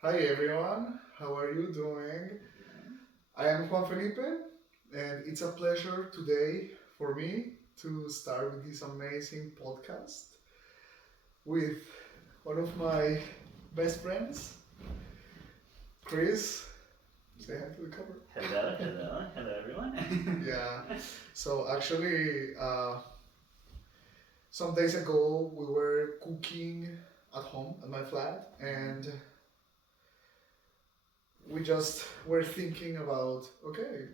Hi everyone, how are you doing? I am Juanfe, and it's a pleasure today for me to start with this amazing podcast with one of my best friends, Chris. Say hi to the camera. Hello everyone. Yeah, so actually, some days ago we were cooking at home at my flat, and we just were thinking about okay,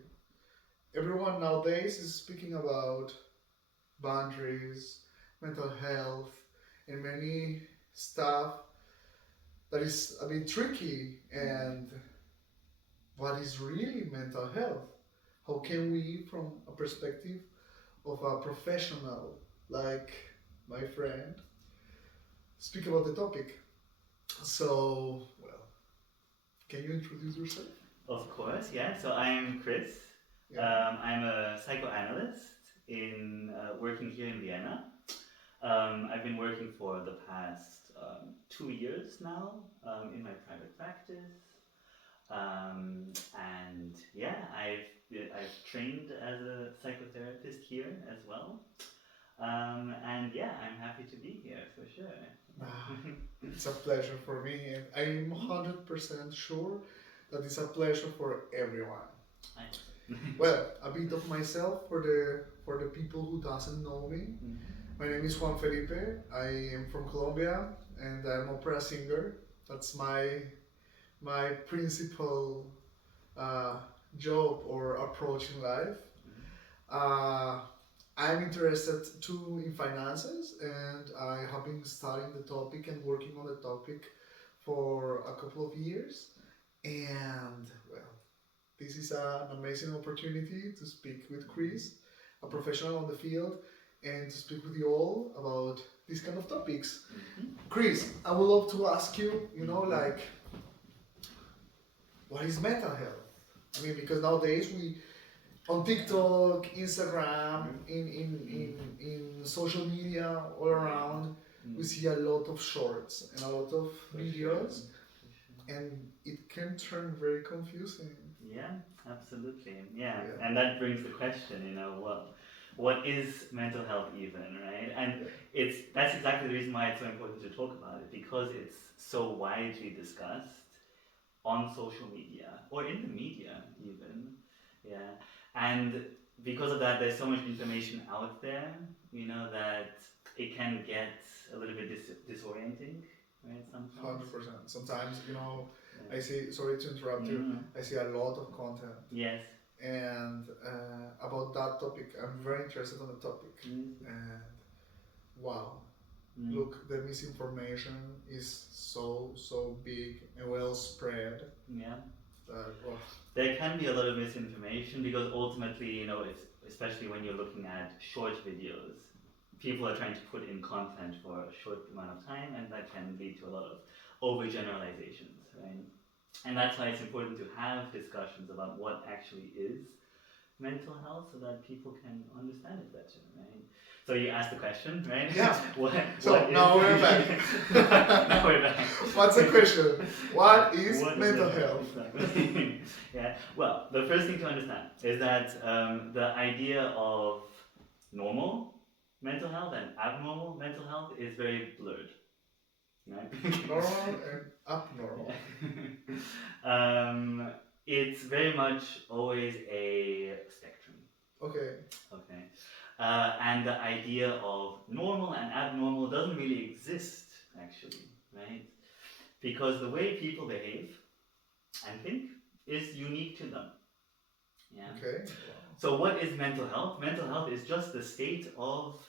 everyone nowadays is speaking about boundaries, mental health, and many stuff that is a bit tricky. And what is really mental health? How can we, from a perspective of a professional like my friend, speak about the topic? So, well, can you introduce yourself? Of course, yeah. So I'm Chris. Yeah. I'm a psychoanalyst in working here in Vienna. I've been working for the past 2 years now in my private practice, and yeah, I've trained as a psychotherapist here as well. And yeah, I'm happy to be here for sure. Ah, it's a pleasure for me, and I'm 100% sure that it's a pleasure for everyone. Well, a bit of myself for the people who doesn't know me. My name is Juan Felipe. I am from Colombia, and I'm opera singer. That's my principal uh, job or approach in life. Uh, I'm interested too in finances, and I have been studying the topic and working on the topic for a couple of years. And well, this is an amazing opportunity to speak with Chris, a professional on the field, and to speak with you all about these kind of topics. Chris, I would love to ask you, like, what is mental health? I mean, because nowadays we, on TikTok, Instagram, in social media, all around, we see a lot of shorts and a lot of videos, and it can turn very confusing. Yeah, absolutely. Yeah. Yeah. And that brings the question, what is mental health even, right? And that's exactly the reason why it's so important to talk about it, because it's so widely discussed on social media or in the media even. Yeah. And because of that, there's so much information out there, that it can get a little bit disorienting, right? Sometimes. 100%. Sometimes, Yeah. I see, sorry to interrupt you, I see a lot of content. Yes. And about that topic, I'm very interested on the topic. And wow, look, the misinformation is so big and well spread. Yeah. Oh. There can be a lot of misinformation because ultimately, especially when you're looking at short videos, people are trying to put in content for a short amount of time, and that can lead to a lot of overgeneralizations, right? And that's why it's important to have discussions about what actually is mental health so that people can understand it better, right? So you asked the question, right? Yeah. So now we're back. Now we're back. What's the question? What is What mental health? Exactly. Yeah. Well, the first thing to understand is that the idea of normal mental health and abnormal mental health is very blurred. Right? Normal and abnormal. It's very much always a spectrum. Okay. Okay. And the idea of normal and abnormal doesn't really exist, actually, right? Because the way people behave and think is unique to them. Yeah. Okay. So, what is mental health? Mental health is just the state of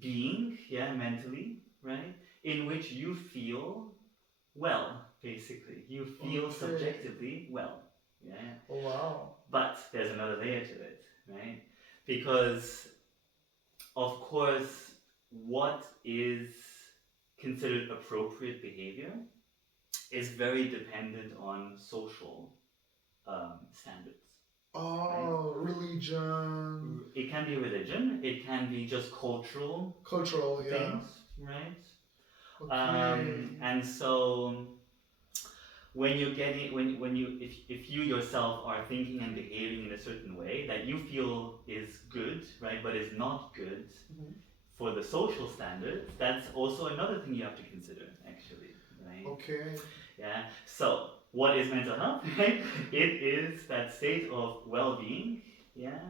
being, mentally, right, in which you feel well, basically. You feel subjectively well. Yeah. Oh wow. But there's another layer to it, right? Because, of course, what is considered appropriate behavior is very dependent on social standards. Oh, right? Religion. It can be religion, it can be just cultural things, right? Okay. And so when you're getting when you if you yourself are thinking and behaving in a certain way that you feel is good, right, but is not good for the social standards, that's also another thing you have to consider, actually, right? Okay. Yeah. So what is mental health? Right? It is that state of well-being, yeah,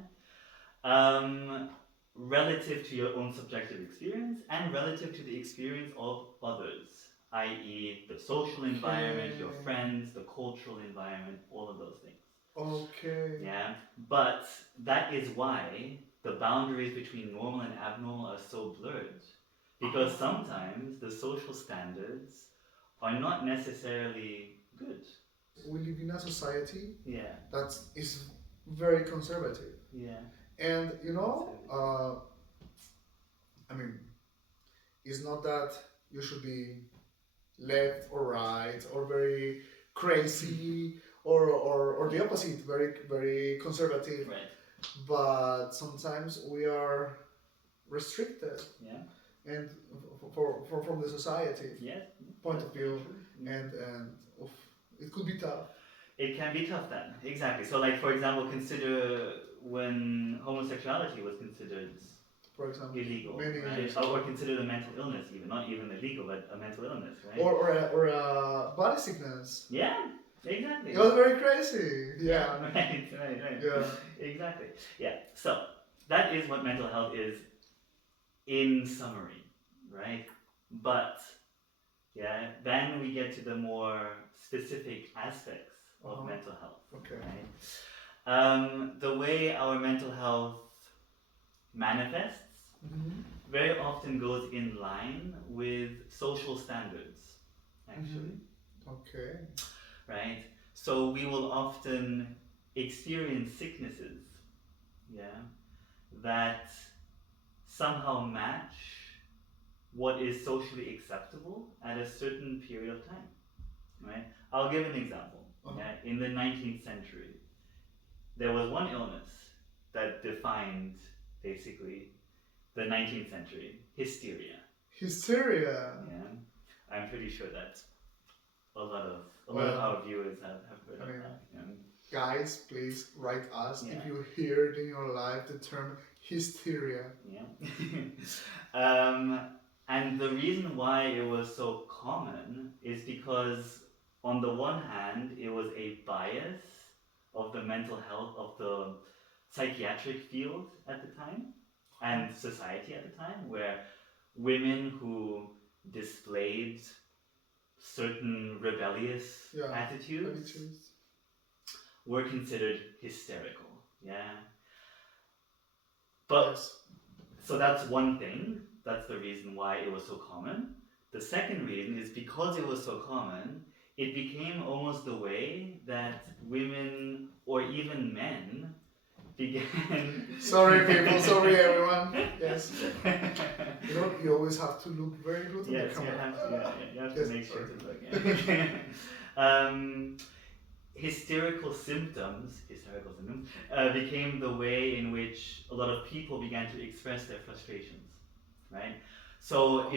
relative to your own subjective experience and relative to the experience of others, i.e., the social environment, your friends, the cultural environment, all of those things. Okay. Yeah, but that is why the boundaries between normal and abnormal are so blurred. Because sometimes the social standards are not necessarily good. We live in a society Yeah. that is very conservative. Yeah. And I mean, it's not that you should be left or right or very crazy or the opposite, very very conservative. Right. But sometimes we are restricted. Yeah. And from the society point of view, and oof, it could be tough. It can be tough then, exactly. So, like for example, consider when homosexuality was considered, for example, illegal, many right? years ago. Or considered a mental illness, even not even illegal, but a mental illness, right? Or a body sickness. Yeah, exactly. It was very crazy. Yeah. Right. Yeah. Exactly. Yeah. So that is what mental health is, in summary, right? But yeah, then we get to the more specific aspects of mental health. Okay. Right? The way our mental health manifests very often goes in line with social standards, actually. Okay. Right? So we will often experience sicknesses, yeah, that somehow match what is socially acceptable at a certain period of time, right? I'll give an example. Yeah? In the 19th century, there was one illness that defined basically the 19th century: hysteria. Hysteria. Yeah, I'm pretty sure that a lot of our viewers have heard of that. Yeah. Guys, please write us if you heard in your life the term hysteria. Yeah. And the reason why it was so common is because, on the one hand, it was a bias of the mental health, of the psychiatric field at the time, and society at the time, where women who displayed certain rebellious attitudes were considered hysterical. Yeah. But so that's one thing. That's the reason why it was so common. The second reason is because it was so common, it became almost the way that women or even men began. Sorry, people. Sorry, everyone. Yes. You always have to look very good on the camera. You have to make sure to look. Hysterical symptoms became the way in which a lot of people began to express their frustrations, right? So,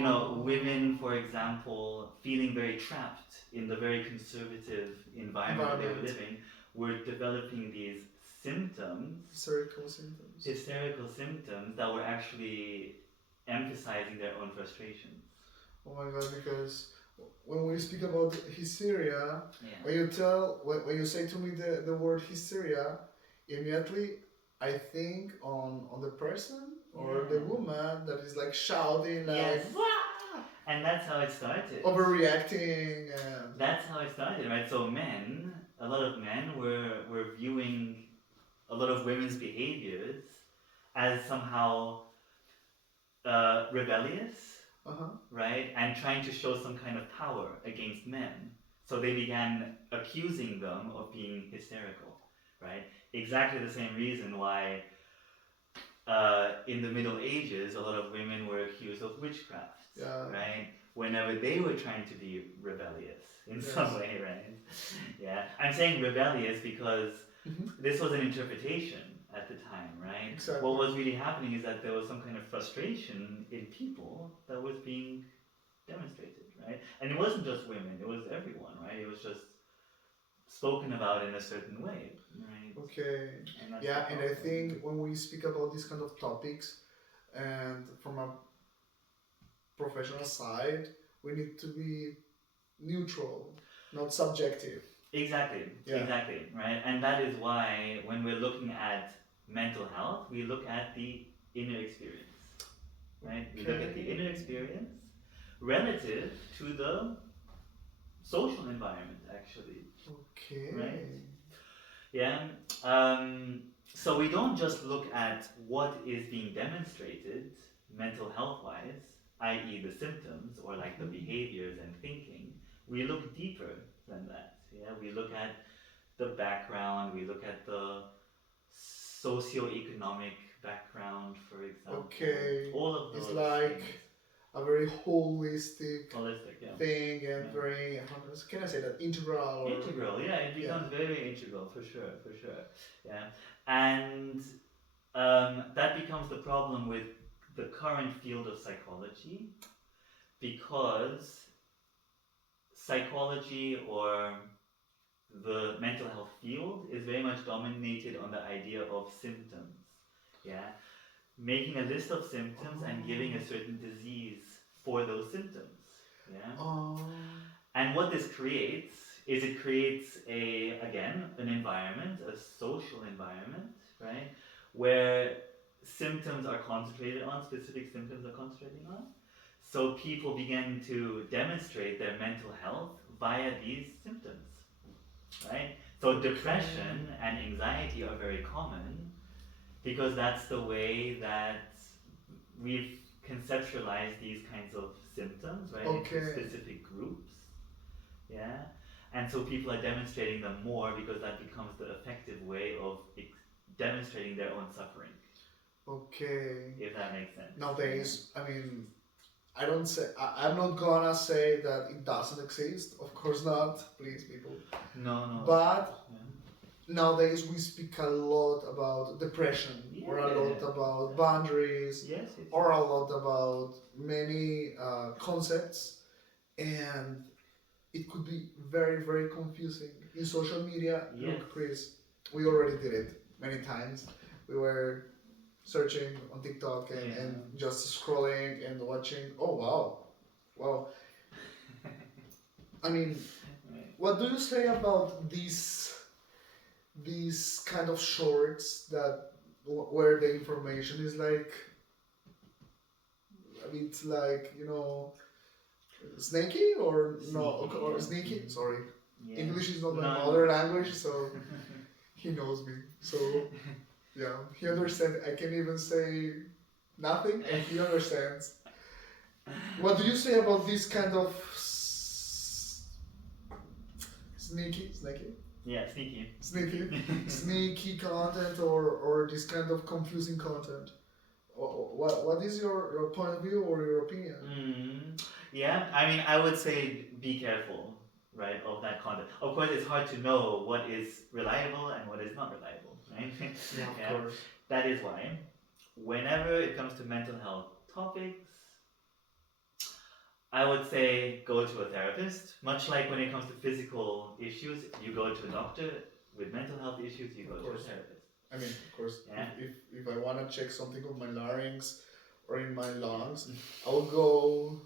women, for example, feeling very trapped in the very conservative environment they were living, were developing these symptoms, hysterical symptoms that were actually emphasizing their own frustrations. Oh my God, because when we speak about hysteria, when you say to me the word hysteria, immediately I think on the person or the woman that is like shouting, like, Wah! And that's how it started. Overreacting. That's how it started, right? So a lot of men were viewing a lot of women's behaviors as somehow rebellious. Right? And trying to show some kind of power against men. So they began accusing them of being hysterical, right? Exactly the same reason why in the Middle Ages a lot of women were accused of witchcraft, right? Whenever they were trying to be rebellious in some way, right? Yeah, I'm saying rebellious because this was an interpretation at the time, right? Exactly. What was really happening is that there was some kind of frustration in people that was being demonstrated, right? And it wasn't just women, it was everyone, right? It was just spoken about in a certain way, right? Okay. And that's Yeah, the and I problem. think when we speak about these kind of topics, and from a professional side, we need to be neutral, not subjective. Exactly, Yeah. exactly, right? And that is why when we're looking at mental health, we look at the inner experience, right? We look at the inner experience relative to the social environment, actually, Okay. right? Yeah. So we don't just look at what is being demonstrated mental health wise, i.e., the symptoms or like the behaviors and thinking. We look deeper than that. Yeah, we look at the background, we look at the socio-economic background, for example. Okay. All of those It's like things. a very holistic Yeah. thing and very, how can I say that, integral? Or, Integral, yeah, it becomes very integral for sure, yeah. And that becomes the problem with the current field of psychology, because psychology or the mental health field is very much dominated on the idea of symptoms, yeah, making a list of symptoms and giving a certain disease for those symptoms, yeah. And what this creates is it creates an environment, a social environment, right, where symptoms are concentrated on, specific symptoms are concentrating on. So people begin to demonstrate their mental health via these symptoms, right? So depression and anxiety are very common because that's the way that we've conceptualized these kinds of symptoms, right, into specific groups, yeah. And so people are demonstrating them more because that becomes the effective way of demonstrating their own suffering. Okay. If that makes sense. Nowadays, I mean, I'm not gonna say that it doesn't exist. Of course not. Please, people. No. But nowadays we speak a lot about depression, or a lot about boundaries, or a lot about many concepts, and it could be very, very confusing in social media. Look, Chris, we already did it many times. We were searching on TikTok and just scrolling and watching. Oh wow. I mean, what do you say about these kind of shorts that where the information is like a bit like, snaky or no, or sneaky? Sorry, English is not my mother language, so he knows me. So yeah, he understands. I can even say nothing, and he understands. What do you say about this kind of sneaky? Yeah, sneaky. Sneaky content, or this kind of confusing content? What is your point of view or your opinion? Yeah, I mean, I would say be careful, right, of that content. Of course, it's hard to know what is reliable and what is not reliable, right? Yeah, of course. That is why, whenever it comes to mental health topics, I would say go to a therapist. Much like when it comes to physical issues, you go to a doctor. With mental health issues, you go to a therapist. I mean, of course, if I want to check something on my larynx or in my lungs, I'll go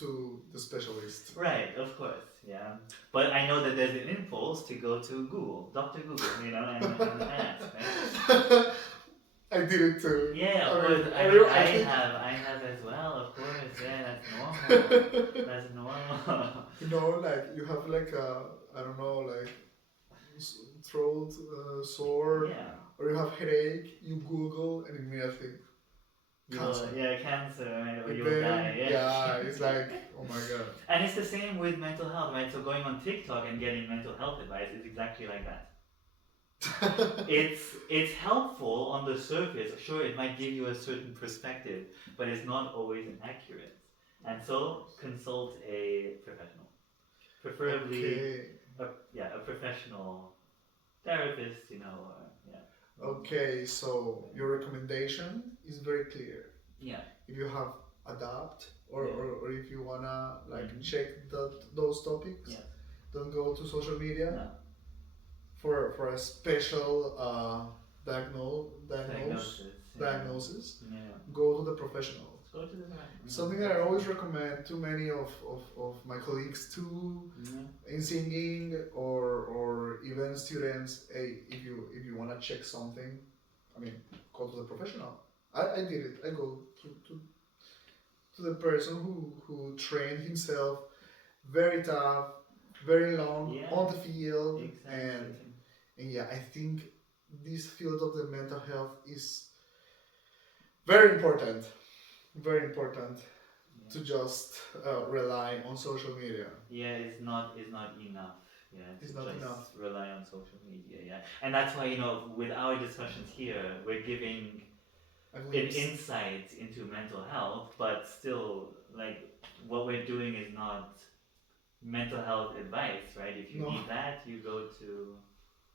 to the specialist. Right, of course, yeah. But I know that there's an impulse to go to Google, Dr. Google, and ask, right? I did it too. Yeah, of course. I have as well, of course. Yeah, that's normal. That's normal. Like you have like I don't know, like throat sore, or you have headache. You Google and immediately cancer. Cancer, right? Or you'll die. Yeah, it's like, oh my god. And it's the same with mental health, right? So going on TikTok and getting mental health advice is exactly like that. It's helpful on the surface. Sure, it might give you a certain perspective, but it's not always accurate. And so consult a professional, preferably a professional therapist, Okay, so your recommendation is very clear. Yeah. If you have adapt or if you wanna check those topics, don't go to social media No. for a special Diagnosis. diagnosis. Yeah. Go to the professional. Go to the right. Something that I always recommend to many of my colleagues too, in singing or even students. Hey, if you want to check something, I mean, go to the professional. I did it. I go to the person who trained himself very tough, very long on the field, and yeah, I think this field of the mental health is very important. Very important to just rely on social media. Yeah, it's not enough. Yeah, it's not enough. Rely on social media. Yeah, and that's why with our discussions here, we're giving an insight into mental health, but still, like what we're doing is not mental health advice, right? If you need that, you go to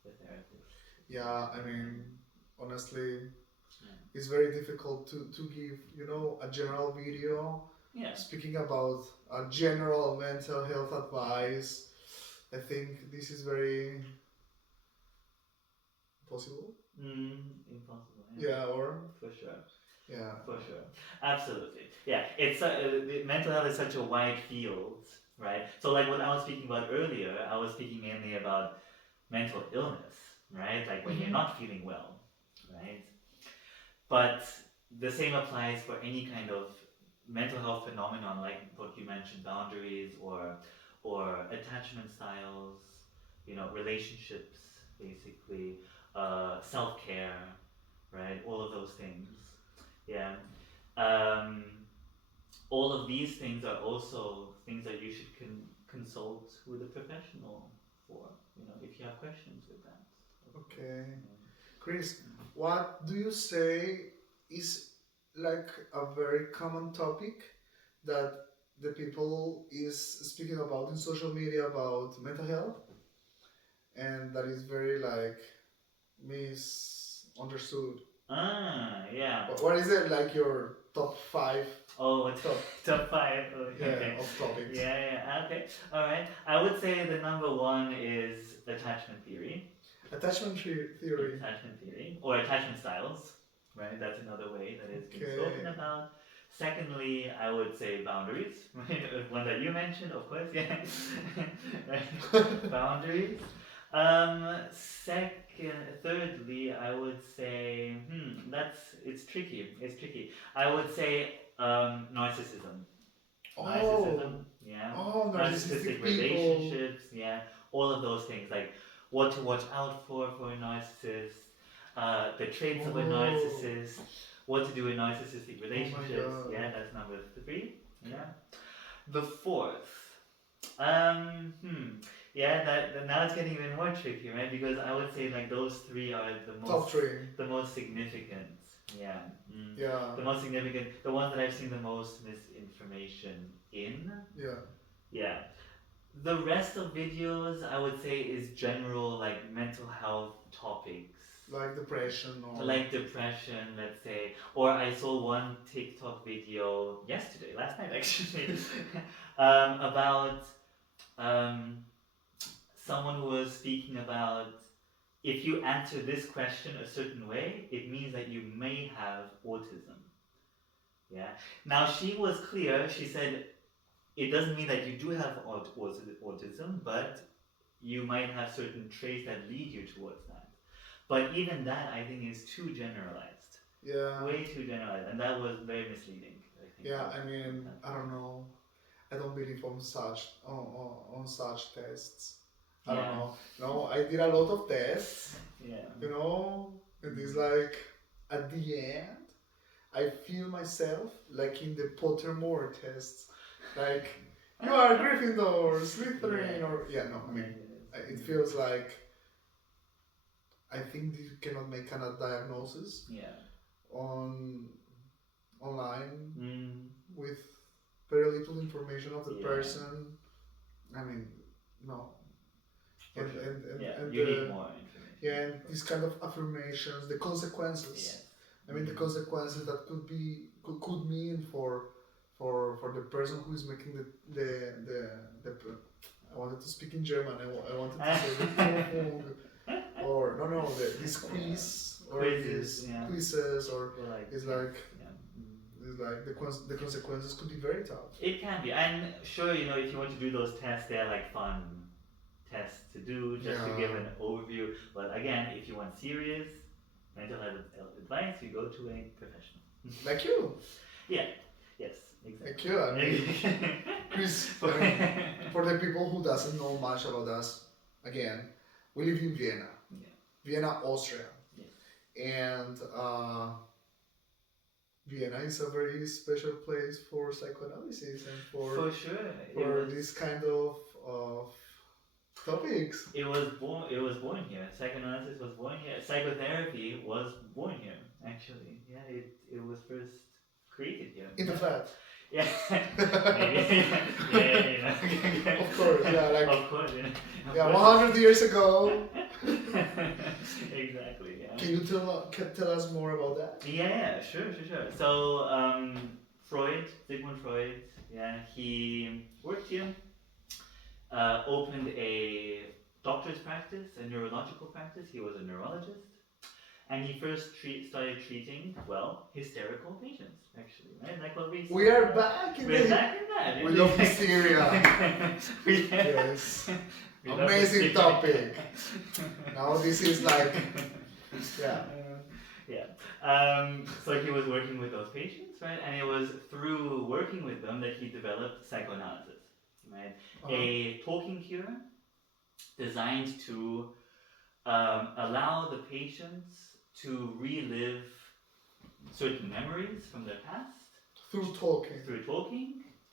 the therapist. Yeah, I mean, honestly, it's very difficult to give a general video speaking about a general mental health advice. I think this is very possible. Impossible. Yeah, or for sure. Yeah, for sure, absolutely. Yeah, it's mental health is such a wide field, right? So like what I was speaking about earlier, I was speaking mainly about mental illness, right? Like when you're not feeling well, right? But the same applies for any kind of mental health phenomenon, like what you mentioned, boundaries or attachment styles, relationships, basically, self-care, right? All of those things. Yeah. All of these things are also things that you should consult with a professional for, if you have questions with that. Okay. Chris, what do you say is like a very common topic that the people is speaking about in social media about mental health, and that is very like misunderstood? Yeah. What is it, like your top 5? Oh, top 5. Okay. Yeah, of topics. Yeah. Okay. All right. I would say the number 1 is attachment theory. Attachment theory. Attachment theory or attachment styles, right? That's another way that is being spoken about. Secondly, I would say boundaries, right? One that you mentioned, of course, yeah. Boundaries. Thirdly, I would say, it's tricky. It's tricky. I would say narcissism. Narcissism, yeah. Narcissistic relationships, yeah. All of those things, like what to watch out for a narcissist, the traits of a narcissist, what to do in narcissistic relationships. Yeah, that's number 3. Yeah. The 4th. Yeah, that now it's getting even more tricky, right? Because I would say like those 3 are the most significant. Yeah. Yeah. The most significant, the ones that I've seen the most misinformation in. Yeah. Yeah. The rest of videos, I would say, is general like mental health topics. Like depression, let's say. Or I saw one TikTok video last night actually, about someone who was speaking about if you answer this question a certain way, it means that you may have autism. Yeah. Now she was clear. She said it doesn't mean that you do have autism, but you might have certain traits that lead you towards that. But even that, I think, is too generalized. Yeah. Way too generalized, and that was very misleading, I think. Yeah, I mean, I don't know. I don't believe on such tests. I don't know. No, I did a lot of tests. Yeah. And it's like at the end, I feel myself like in the Pottermore tests, like you are Gryffindor, Slytherin, or I mean, it feels like I think you cannot make kind of diagnosis. Yeah. Online with very little information of the person. I mean, no. And you need more information. Yeah, and these kind of affirmations, the consequences. Yes. I mean, the consequences that could mean for the person who is making the wanted to speak in German. I wanted to say the Prüfung, or this quiz, or Quizzes, these quizzes, or like, it's like the consequences could be very tough. It can be, and sure, if you want to do those tests, they're like fun tests to do, just to give an overview. But again, if you want serious mental health advice, you go to a professional. Like you. Yeah. Yes. Exactly. Like you. I mean, Chris, for the people who doesn't know much about us, again, we live in Vienna. Yeah. Vienna, Austria. Yes. And Vienna is a very special place for psychoanalysis and for this kind of topics. It was born here. Psychoanalysis was born here. Psychotherapy was born here. Actually, it was first created here. In the flat. Yeah. Maybe. Yeah. Of course. Yeah. Like. Of course. Yeah. 100 years ago. Exactly. Yeah. Can you tell us more about that? Yeah. Sure. So Sigmund Freud. Yeah. He worked here. Opened a doctor's practice, a neurological practice. He was a neurologist. And he first started treating, hysterical patients, actually, right? Like what we are back in that. We love hysteria. Yes. Amazing topic. Now this is like, so he was working with those patients, right? And it was through working with them that he developed psychoanalysis, right? A talking cure designed to allow the patients to relive certain memories from their past through talking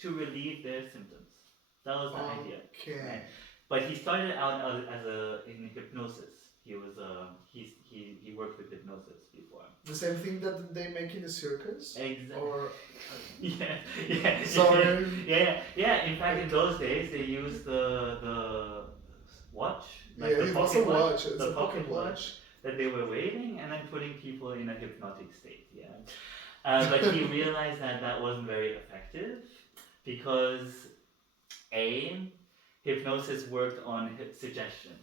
to relieve their symptoms. That was the idea. Okay. Right? But he started out in hypnosis. He was he worked with hypnosis before. The same thing that they make in the circus. Exactly. Or yeah. Sorry. Yeah. In fact, in those days they used the watch. Like it was a watch. It's the a pocket watch. That they were waving and then putting people in a hypnotic state, but he realized that wasn't very effective because hypnosis worked on suggestion.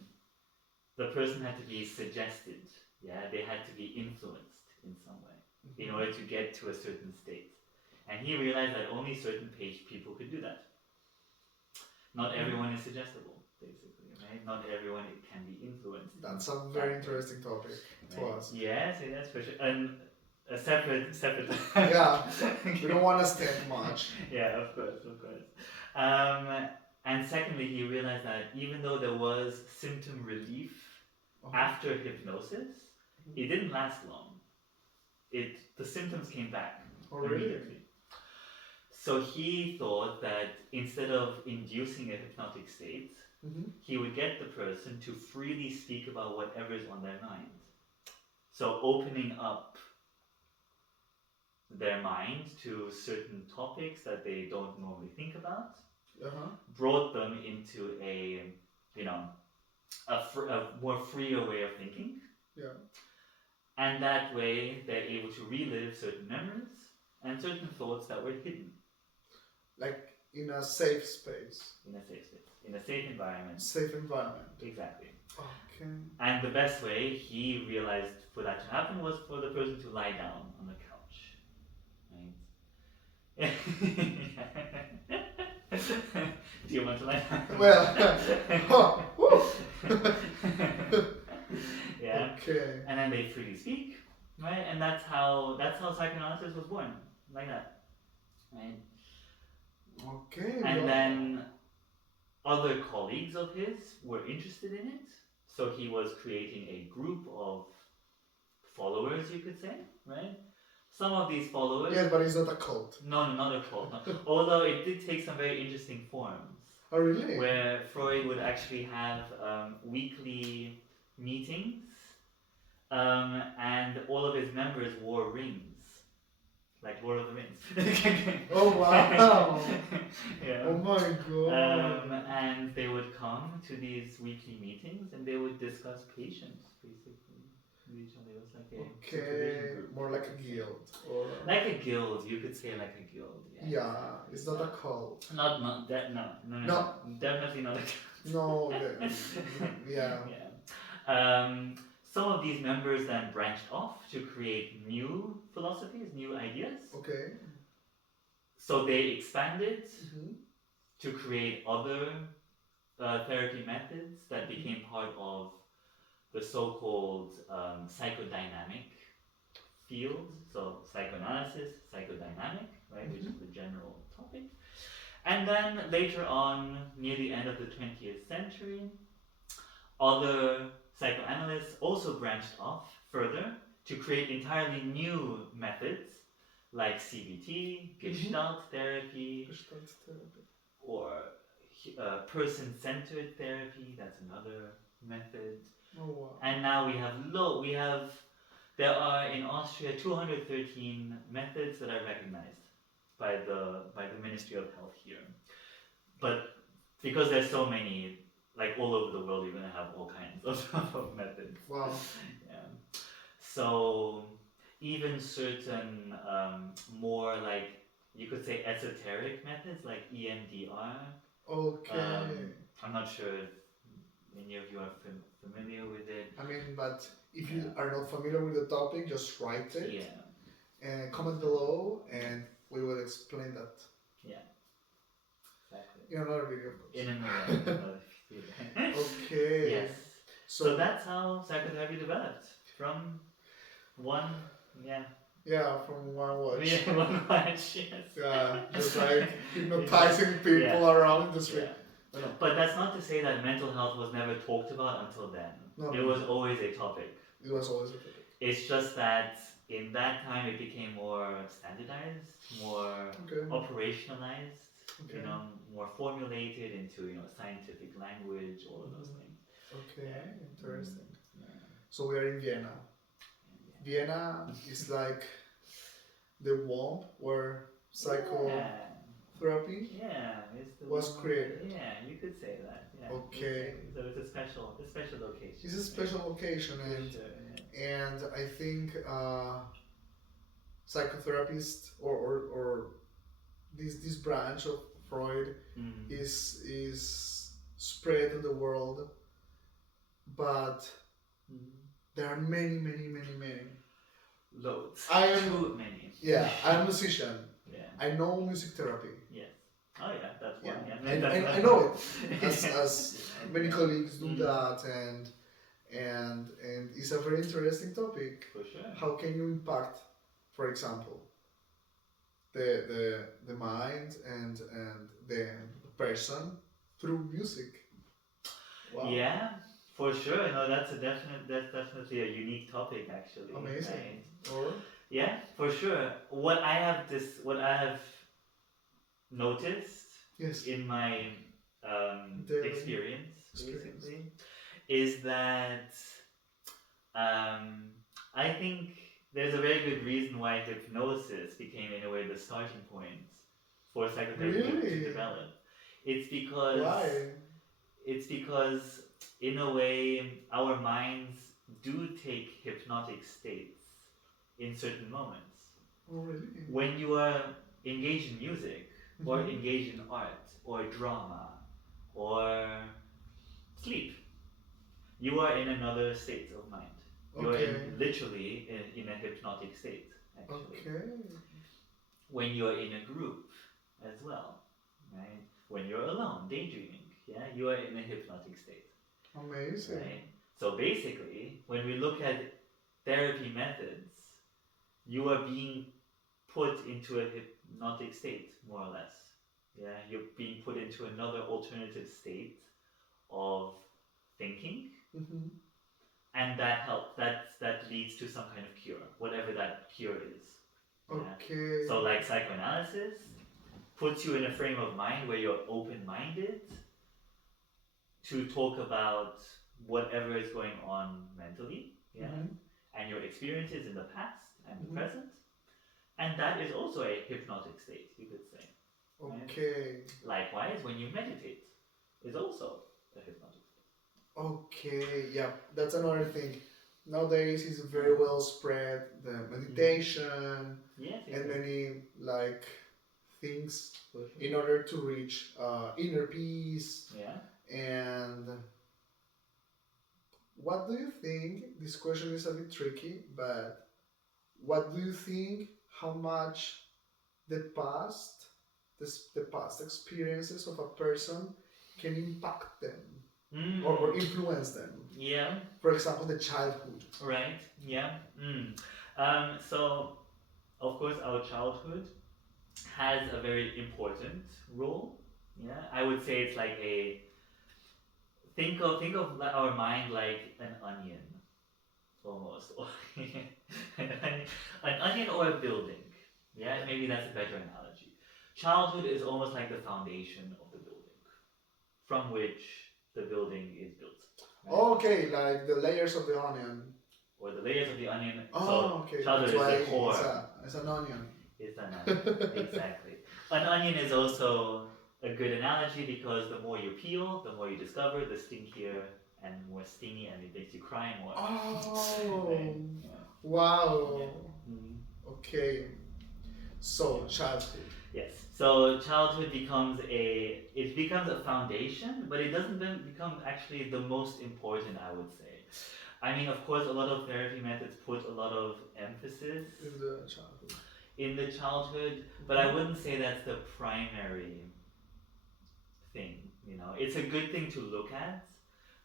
The person had to be suggested, they had to be influenced in some way in order to get to a certain state. And he realized that only certain people could do that. Not everyone is suggestible, basically. Right? Not everyone can be influenced. That's a very interesting topic to us. Yes, that's for sure. And a separate. Yeah, we don't want to stand much. Yeah, of course. And secondly, he realized that even though there was symptom relief after hypnosis, it didn't last long. The symptoms came back immediately. So he thought that instead of inducing a hypnotic state, he would get the person to freely speak about whatever is on their mind. So opening up their mind to certain topics that they don't normally think about, brought them into a more freer way of thinking. Yeah. And that way they're able to relive certain memories and certain thoughts that were hidden. Like in a safe space. In a safe environment. Safe environment. Exactly. Okay. And the best way he realized for that to happen was for the person to lie down on the couch. Right? Do you want to lie down? Well, yeah. Okay. And then they freely speak, right? And that's how psychoanalysis was born, like that, right? Okay. And then other colleagues of his were interested in it, so he was creating a group of followers, you could say, right? Some of these followers... Yes, but it's not a cult. No, not a cult. No. Although it did take some very interesting forms. Oh, really? Where Freud would actually have weekly meetings, and all of his members wore rings. Like Lord of the Rings. Oh, wow. Yeah. Oh my god. And they would come to these weekly meetings and they would discuss patients, basically, with each other. It was like a supervision group. More like a guild. Or... Like a guild, you could say like a guild. Yeah, it's not a cult. No. Definitely not a cult. No, yeah. Some of these members then branched off to create new philosophies, new ideas. Okay. So they expanded Mm-hmm. to create other therapy methods that became part of the so-called psychodynamic field. So psychoanalysis, psychodynamic, right, which is the general topic. And then later on, near the end of the 20th century, other psychoanalysts also branched off further to create entirely new methods like CBT, Gestalt therapy, Gestalt therapy. or person-centered therapy. That's another method. Oh wow. And now there are in Austria 213 methods that are recognized by the Ministry of Health here. But because there's so many, like all over the world, you're gonna have all kinds of methods. Wow. Yeah. So even certain more like you could say esoteric methods like EMDR. Okay. I'm not sure if many of you are familiar with it. I mean, but if you are not familiar with the topic, just write it. Yeah. And comment below, and we will explain that. Yeah. Exactly. In another video, of course. In another video. Okay. Yes. So that's how psychotherapy developed from one, yeah, from one watch. Yeah, one watch, yes. Yeah, just like hypnotizing people around the street. Yeah. But that's not to say that mental health was never talked about until then. No, it was always a topic. It was always a topic. It's just that in that time it became more standardized, more operationalized, more formulated into scientific language, all of those things. Okay, interesting. Yeah. So we are in Vienna. Vienna is like the womb where psychotherapy was created. Yeah, you could say that. Yeah. Okay. So it's a special location. It's a special location, and I think psychotherapists or this branch of Freud is spread in the world, but there are many. Loads. Too many. Yeah, I'm a musician. Yeah. I know music therapy. Yes. Oh yeah, that's one. Yeah. I know it. As many colleagues do that, and it's a very interesting topic. For sure. How can you impact, for example, the mind and the person through music? Wow. Yeah, for sure. No, that's definitely a unique topic actually. Amazing. Right? Or yeah, for sure. What I have noticed in my experience basically is that I think there's a very good reason why hypnosis became in a way the starting point for psychotherapy to develop. It's because in a way our minds do take hypnotic states in certain moments. Oh, really? When you are engaged in music, or engaged in art, or drama, or sleep, you are in another state of mind. You are literally in a hypnotic state, actually. Okay. When you are in a group as well, right? When you're alone, daydreaming, you are in a hypnotic state. Amazing. Right? So basically, when we look at therapy methods, you are being put into a hypnotic state, more or less. Yeah, you're being put into another alternative state of thinking, and that helps. That leads to some kind of cure, whatever that cure is. Okay. So, like psychoanalysis puts you in a frame of mind where you're open-minded to talk about whatever is going on mentally, and your experiences in the past and the present, and that is also a hypnotic state, you could say. Okay. Right? Likewise, when you meditate, is also a hypnotic state. Okay, yeah, that's another thing. Nowadays is very well spread, the meditation and many like things in order to reach inner peace and what do you think? This question is a bit tricky, but what do you think? How much the past, the past experiences of a person can impact them or influence them? Yeah. For example, the childhood. Right. Yeah. So, of course, our childhood has a very important role. Yeah, I would say it's like a think of our mind like an onion, almost, or an onion or a building. Yeah, maybe that's a better analogy. Childhood is almost like the foundation of the building, from which the building is built. Right? Okay, like the layers of the onion. Or the layers of the onion. Oh, so okay. childhood That's why is the core. it's an onion. It's an onion, exactly. An onion is also a good analogy because the more you peel, the more you discover, the stinkier and more stingy, and it makes you cry more. Oh, right? Yeah. Wow. Yeah. Mm-hmm. Okay. So childhood. Yes. So childhood becomes a foundation, but it doesn't then become actually the most important, I would say. I mean, of course, a lot of therapy methods put a lot of emphasis in the childhood, but I wouldn't say that's the primary thing. You know, it's a good thing to look at,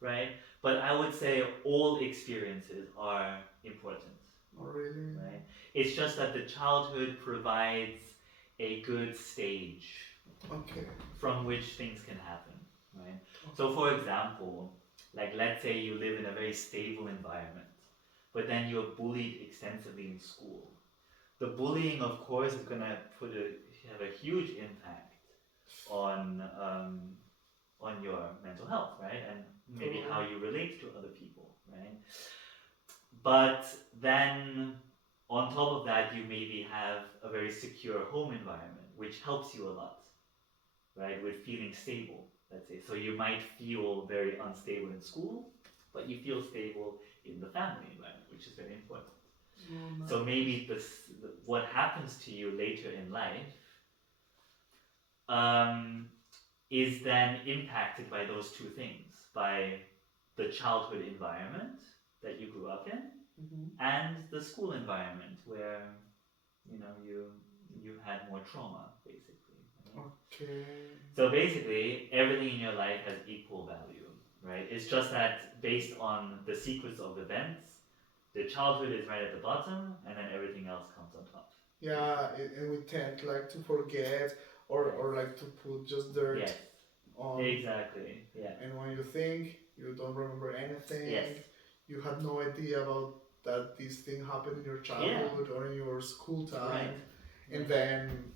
right? But I would say all experiences are important. Oh, really? Right? It's just that the childhood provides a good stage from which things can happen, right? So for example, like let's say you live in a very stable environment, but then you're bullied extensively in school. The bullying, of course, is gonna have a huge impact on your mental health, right? And maybe how you relate to other people, right? But then on top of that, you maybe have a very secure home environment, which helps you a lot, right? With feeling stable, let's say. So you might feel very unstable in school, but you feel stable in the family environment, which is very important. Oh, nice. So maybe what happens to you later in life is then impacted by those two things, by the childhood environment that you grew up in, and the school environment where you had more trauma, basically. Right? Okay. So basically, everything in your life has equal value, right? It's just that based on the sequence of events, the childhood is right at the bottom, and then everything else comes on top. Yeah, and we tend like to forget or like to put just dirt on. Exactly. Yeah. And when you think, you don't remember anything. Yes. You had no idea about that this thing happened in your childhood or in your school time. Right. And then,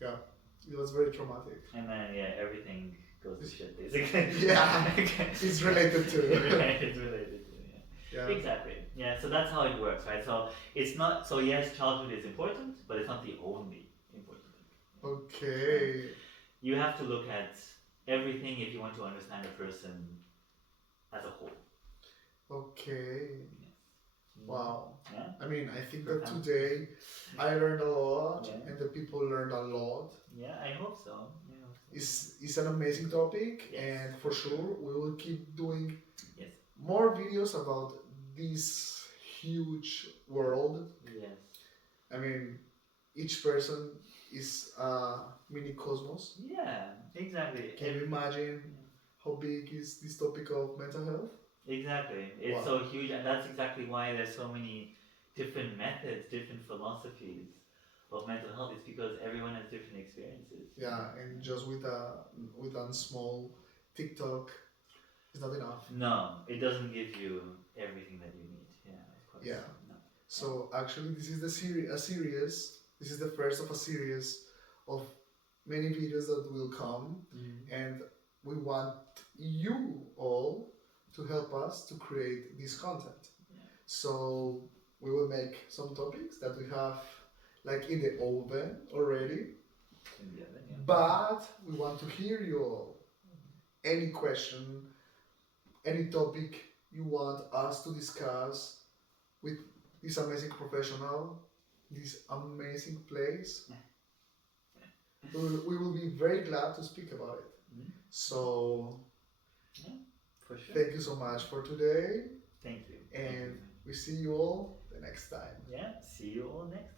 it was very traumatic. And then, everything goes to shit, basically. Yeah, it's related to. It's related to, yeah. Exactly. Yeah, so that's how it works, right? So it's not, so yes, childhood is important, but it's not the only important thing. Okay. You have to look at everything if you want to understand a person as a whole. Okay. Yes. Wow. Yeah? I mean, I think that today I learned a lot and the people learned a lot. Yeah, I hope so. It's an amazing topic, and for sure we will keep doing more videos about this huge world. Yes. I mean, each person is a mini cosmos. Yeah, exactly. Can you imagine how big is this topic of mental health? Exactly. It's so huge, and that's exactly why there's so many different methods, different philosophies of mental health. It's because everyone has different experiences. Yeah, and just with a small TikTok is not enough. No, it doesn't give you everything that you need. Yeah, of course. Yeah. No. So actually, this is a series. This is the first of a series of many videos that will come, and we want you all to help us to create this content. Yeah. So we will make some topics that we have like in the oven already. In the oven, yeah. But we want to hear you all. Any question, any topic you want us to discuss with this amazing professional, this amazing place, we will be very glad to speak about it. So, for sure. Thank you so much for today. Thank you. And we see you all the next time. Yeah, see you all next time.